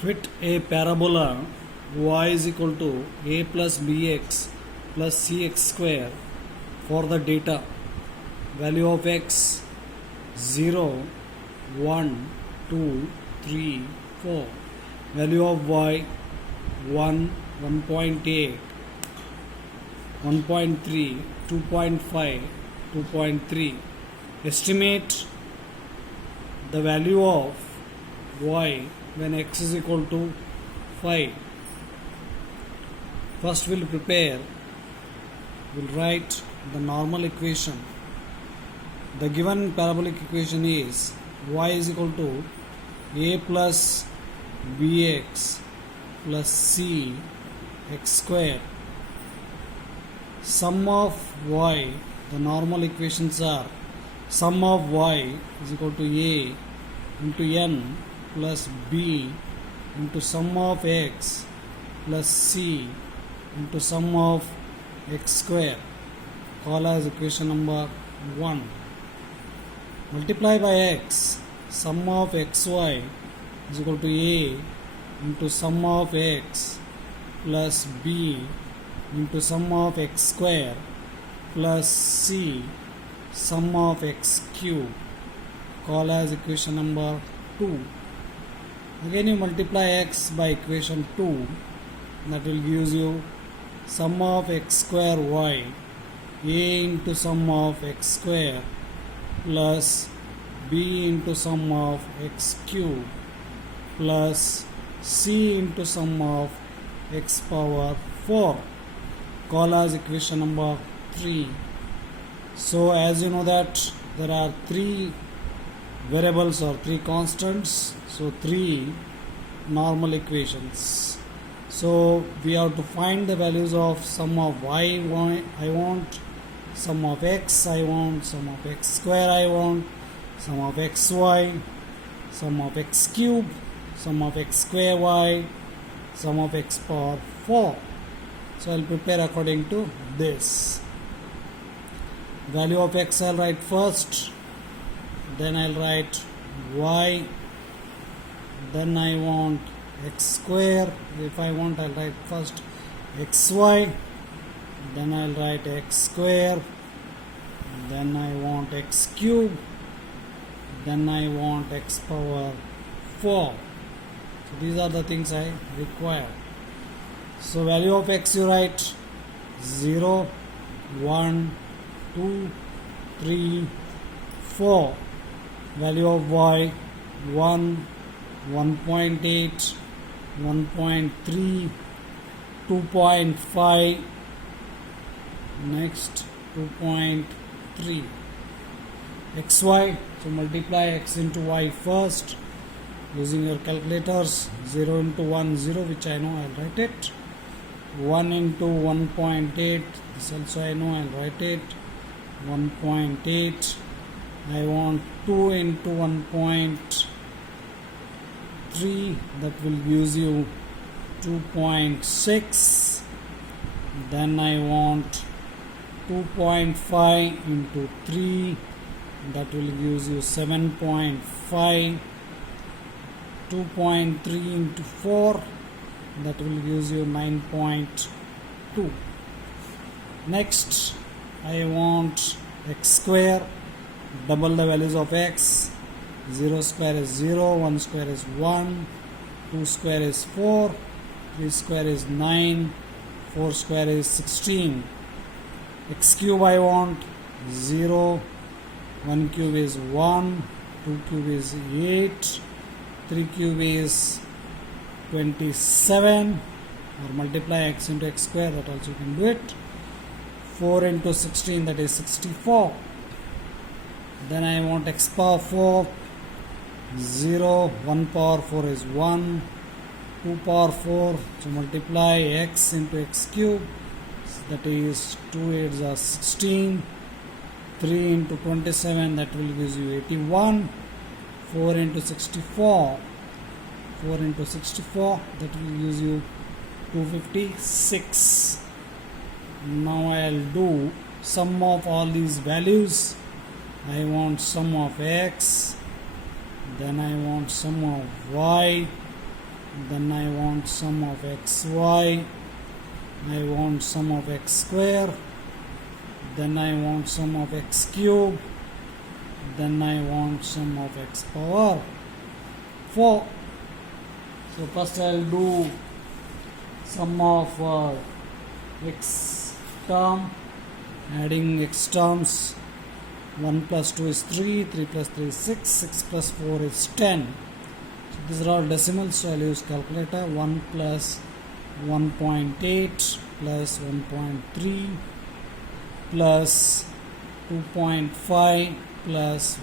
Fit a parabola y is equal to a plus bx plus cx square for the data value of x 0, 1, 2, 3, 4, value of y 1, 1.8, 1.3, 2.5, 2.3. Estimate the value of y when x is equal to 5. First we'll write the normal equation. The given parabolic equation is y is equal to a plus bx plus c x square. Sum of y, the normal equations are sum of y is equal to a into n plus b into sum of x plus c into sum of x square, call as equation number 1. Multiply by x, sum of xy is equal to a into sum of x plus b into sum of x square plus c sum of x cube, call as equation number 2. Again you multiply x by equation 2, that will give you sum of x square y, a into sum of x square plus b into sum of x cube plus c into sum of x power 4, call as equation number 3. So as you know that there are 3 variables or 3 constants, so 3 normal equations. So we have to find the values of sum of y I want, sum of x I want, sum of x square I want, sum of xy, sum of x cube, sum of x square y, sum of x power 4. So I'll prepare according to this. Value of x I'll write first, then I'll write y, then I want x square. If I want, I'll write first xy, then I'll write x square, then I want x cube, then I want x power 4. So these are the things I require. So value of x you write 0, 1, 2, 3, 4. Value of y 1, 1.8, 1.3, 2.5, next 2.3. xy, so multiply x into y first using your calculators. 0 into 1, 0, which I know, I'll write it. 1 into 1.8, this also I know, I'll write it. 1.8. I want 2 into 1.3, that will give you 2.6. Then I want 2.5 into 3, that will give you 7.5. 2.3 into 4, that will give you 9.2. Next I want x square. Double the values of x. 0 square is 0, 1 square is 1, 2 square is 4, 3 square is 9, 4 square is 16. X cube I want 0, 1 cube is 1, 2 cube is 8, 3 cube is 27, or multiply x into x square, that also you can do it. 4 into 16, that is 64. Then I want x power 4, 0, 1 power 4 is 1, 2 power 4, so multiply x into x cube, that is 2 8s are 16, 3 into 27, that will give you 81, 4 into 64, 4 into 64, that will give you 256. Now I'll do sum of all these values. I want sum of x, then I want sum of y, then I want sum of xy, I want sum of x square, then I want sum of x cube, then I want sum of x power 4. So first I'll do sum of x term, adding x terms. 1 plus 2 is 3, 3 plus 3 is 6, 6 plus 4 is 10. So these are all decimals, so I'll use calculator. 1 plus 1.8 plus 1.3 plus 2.5 plus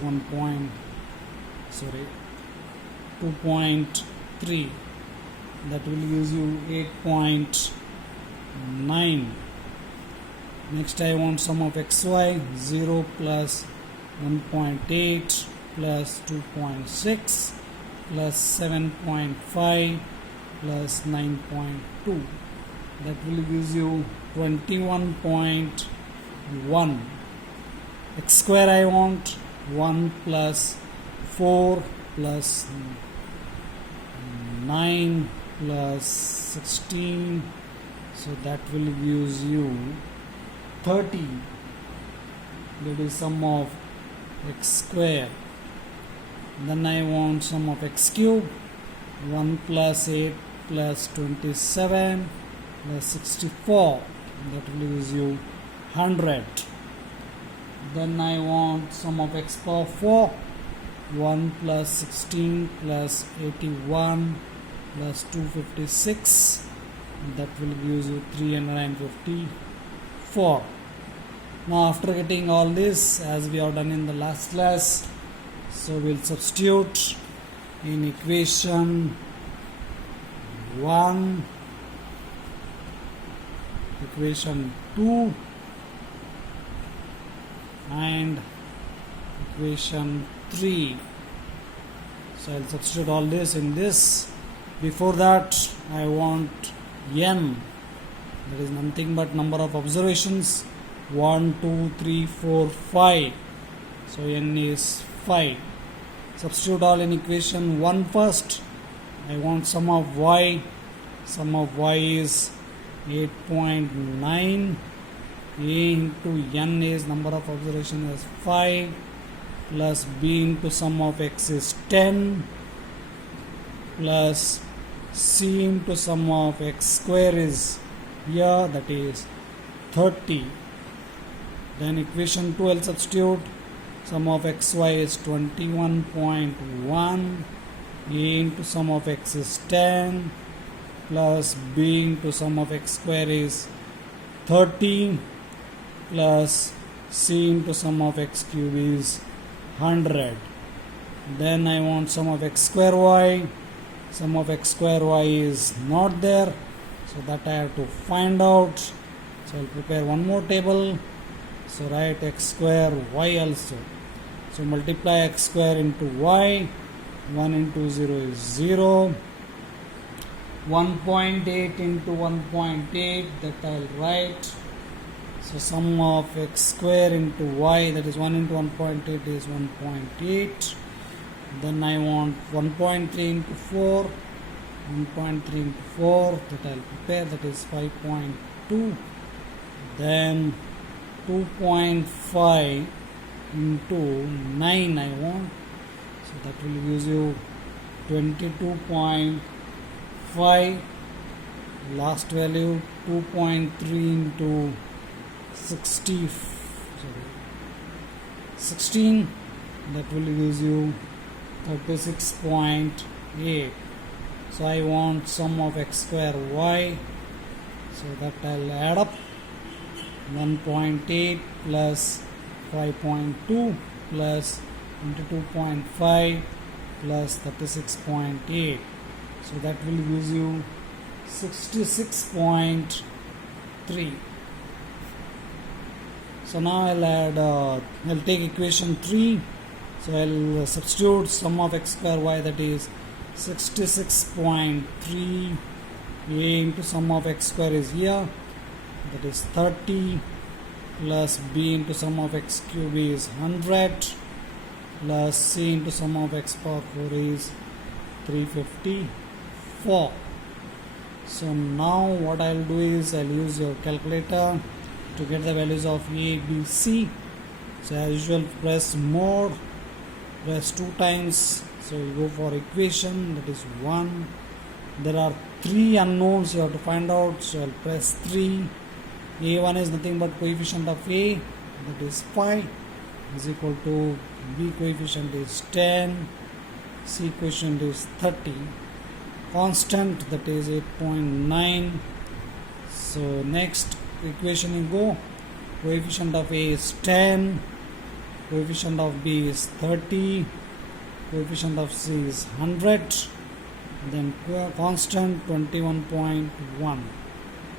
2.3, that will gives you 8.9. Next I want sum of xy. 0 plus 1.8 plus 2.6 plus 7.5 plus 9.2, that will gives you 21.1. X square I want 1 plus 4 plus 9 plus 16, so that will gives you 30. That is sum of x square. Then I want sum of x cube. 1 plus 8 plus 27 plus 64, that will gives you 100. Then I want sum of x power 4. 1 plus 16 plus 81 plus 256, that will gives you 354. Now after getting all this, as we have done in the last class, so we'll substitute in equation 1, equation 2 and equation 3. So I'll substitute all this in this. Before that I want n, that is nothing but number of observations. 1, 2, 3, 4, 5. So n is 5. Substitute all in equation 1 first. I want sum of y. Sum of y is 8.9. A into n is number of observations as 5, plus b into sum of x is 10, plus c into sum of x square is here, that is 30. Then equation 2 I'll substitute. Sum of xy is 21.1. A into sum of x is 10, plus b into sum of x square is 30, plus c into sum of x cube is 100. Then I want sum of x square y. Sum of x square y is not there, so that I have to find out. So I'll prepare one more table. So write x square y also. So multiply x square into y. 1 into 0 is 0. 1.8 into 1.8, that I'll write. So sum of x square into y, that is 1 into 1.8 is 1.8. Then I want 1.3 into 4. 1.3 into 4, that I'll prepare, that is 5.2. Then 2.5 into 9 I want. So that will give you 22.5. Last value 2.3 into 16, that will give you 36.8. So I want sum of x square y, so that I'll add up. 1.8 plus 5.2 plus 22.5 plus 36.8, so that will give you 66.3. So now I'll take equation 3. So I'll substitute sum of x square y, that is 66.3. A into sum of x square is here, that is 30, plus b into sum of x cube is 100, plus c into sum of x power 4 is 354. 4. So now what I'll do is I'll use your calculator to get the values of A, B, C. So as usual, press more, press 2 times. So you go for equation, that is 1. There are 3 unknowns you have to find out. So I'll press 3. A1 is nothing but coefficient of A, that is 5, is equal to B coefficient is 10, C coefficient is 30, constant that is 8.9. So next equation you go, coefficient of A is 10, coefficient of B is 30, coefficient of C is 100, then constant 21.1.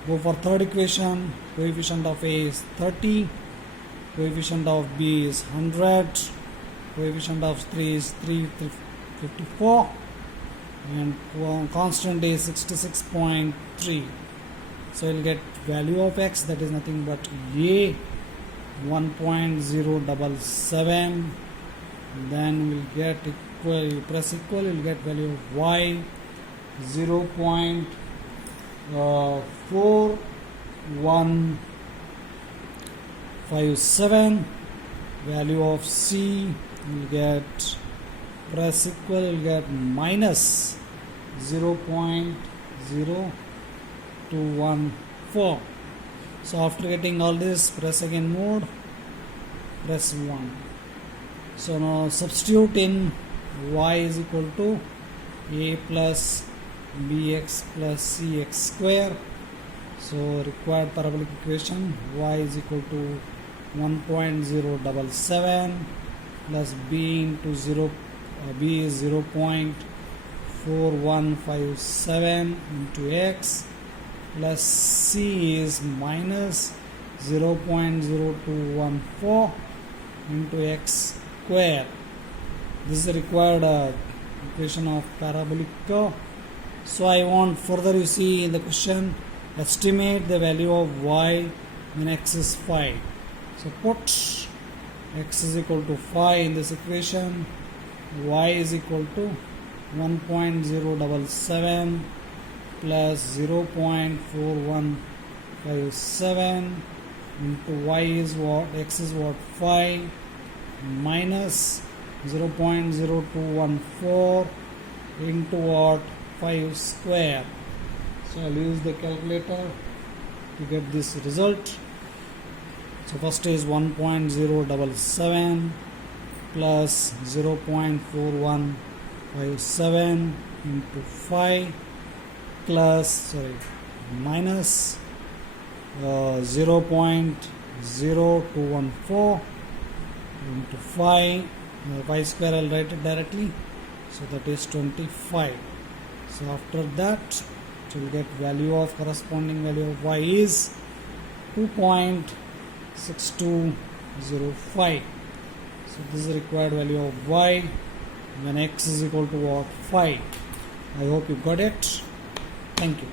Go for third equation, coefficient of A is 30, coefficient of B is 100, coefficient of 3 is 354, and constant is 66.3. So you'll get value of X, that is nothing but A 1.077. Then we'll get equal, you press equal, you'll get value of Y 0.4157. Value of C will get, press equal, you'll get minus 0.0214. So after getting all this, press again mode, press 1. So now substitute in Y is equal to A plus bx plus cx square. So required parabolic equation, y is equal to 1.077 plus b into 0, b is 0.4157 into x plus c is minus 0.0214 into x square. This is the required equation of parabolic curve. So I want further, you see in the question, estimate the value of y when x is 5. So put x is equal to 5 in this equation, y is equal to 1.077 plus 0.4157 into y is what, x is what, 5 minus 0.0214 into what, 5 square. So I'll use the calculator to get this result. So first is 1.077 plus 0.4157 into 5 plus minus 0.0214 into 5. 5 square I'll write it directly, so that is 25. So after that you will get value of, corresponding value of y is 2.6205. So this is the required value of y when x is equal to what, 5. I hope you got it. Thank you.